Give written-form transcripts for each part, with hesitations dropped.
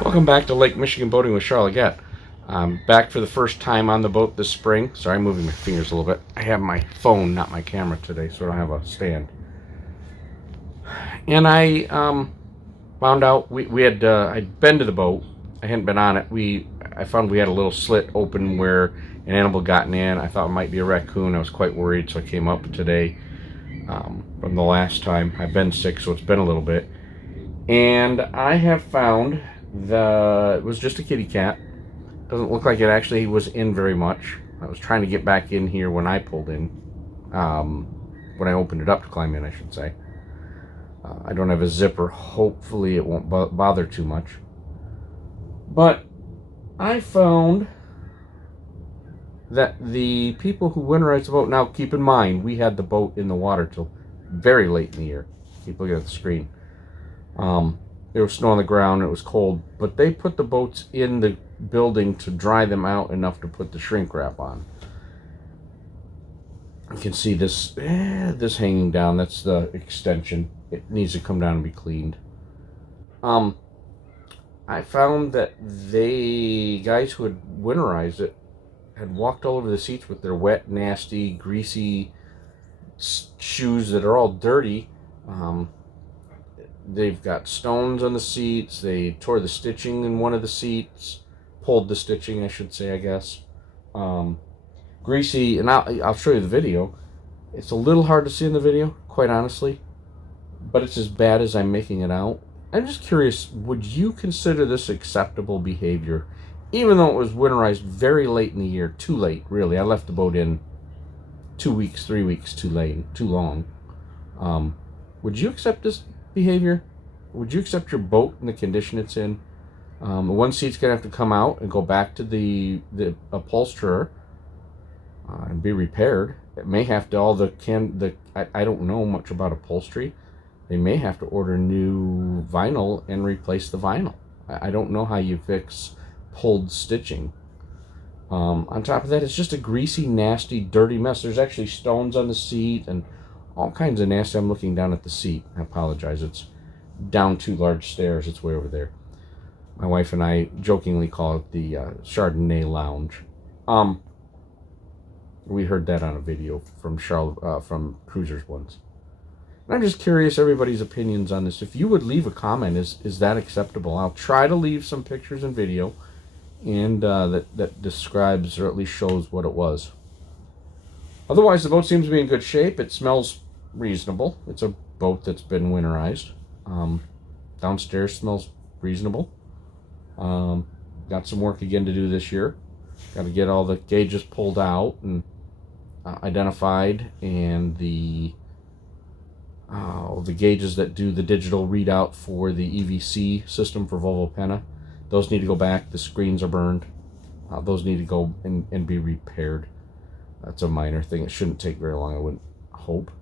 Welcome back to Lake Michigan Boating with Charlotte Gett. I'm back for the first time on the boat this spring. Sorry, I'm moving my fingers a little bit. I have my phone, not my camera today, so I don't have a stand. And I found out we had I'd been to the boat. I hadn't been on it. I found we had a little slit open where an animal gotten in. I thought it might be a raccoon. I was quite worried, so I came up today from the last time. I've been sick, so it's been a little bit. And I have found it was just a kitty cat. Doesn't look like it actually was in very much. I was trying to get back in here when I pulled in. When I opened it up to climb in, I should say. I don't have a zipper. Hopefully it won't bother too much. But I found that the people who winterized the boat, now keep in mind, we had the boat in the water till very late in the year. Keep looking at the screen. There was snow on the ground, it was cold, but they put the boats in the building to dry them out enough to put the shrink wrap on. You can see this hanging down. That's the extension. It needs to come down and be cleaned. I found that guys who had winterized it had walked all over the seats with their wet, nasty, greasy shoes that are all dirty. They've got stones on the seats. They tore the stitching in one of the seats. Pulled the stitching, I should say, I guess. Greasy, and I'll show you the video. It's a little hard to see in the video, quite honestly. But it's as bad as I'm making it out. I'm just curious, would you consider this acceptable behavior? Even though it was winterized very late in the year. Too late, really. I left the boat in 2 weeks, 3 weeks too late, too long. Would you accept this behavior? Would you accept your boat in the condition it's in? One seat's gonna have to come out and go back to the upholsterer and be repaired. It may have to I don't know much about upholstery. They may have to order new vinyl and replace the vinyl. I don't know how you fix pulled stitching. On top of that, it's just a greasy, nasty, dirty mess. There's actually stones on the seat and all kinds of nasty. I'm looking down at the seat. I apologize. It's down 2 large stairs. It's way over there. My wife and I jokingly call it the Chardonnay Lounge. We heard that on a video from from Cruisers once. And I'm just curious everybody's opinions on this. If you would leave a comment, is that acceptable? I'll try to leave some pictures and video and that describes or at least shows what it was. Otherwise, the boat seems to be in good shape. It smells reasonable. It's a boat that's been winterized. Downstairs smells reasonable. Got some work again to do this year. Got to get all the gauges pulled out and identified, and the gauges that do the digital readout for the EVC system for Volvo Penta. Those need to go back. The screens are burned. Those need to go and be repaired. That's a minor thing. It shouldn't take very long, I wouldn't hope.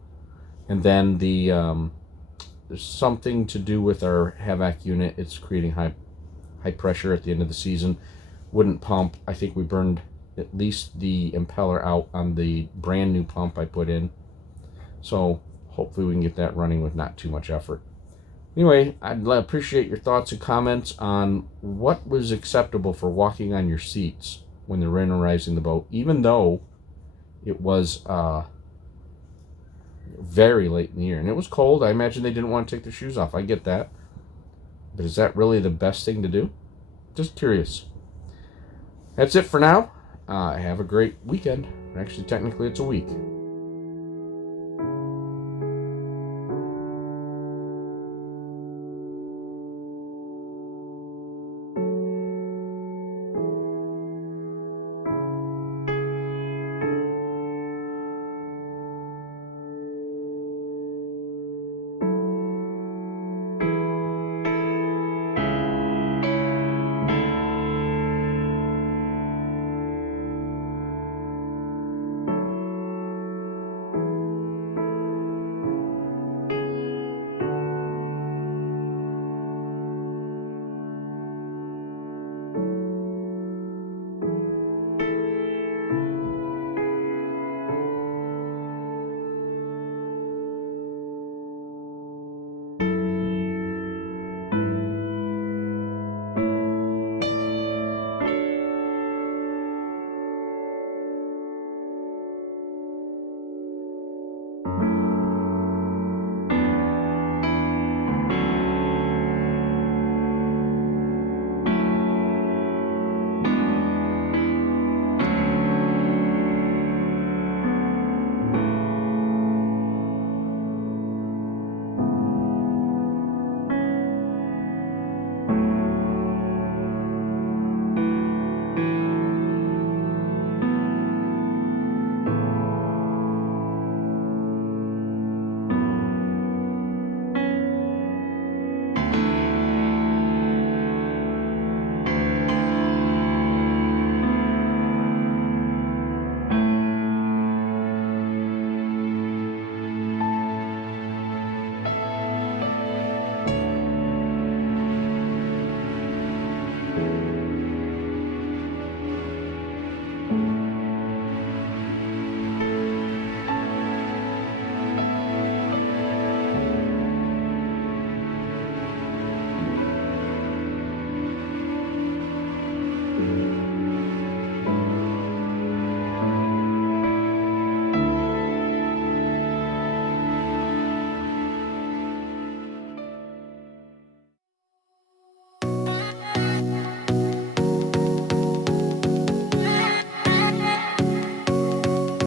And then there's something to do with our HVAC unit. It's creating high pressure at the end of the season. Wouldn't pump. I think we burned at least the impeller out on the brand new pump I put in. So hopefully we can get that running with not too much effort. Anyway, I'd appreciate your thoughts and comments on what was acceptable for walking on your seats when they're winterizing the boat, even though it was very late in the year and it was cold. I imagine they didn't want to take their shoes off. I get that. But is that really the best thing to do? Just curious. That's it for now. Have a great weekend. Actually, technically, it's a week.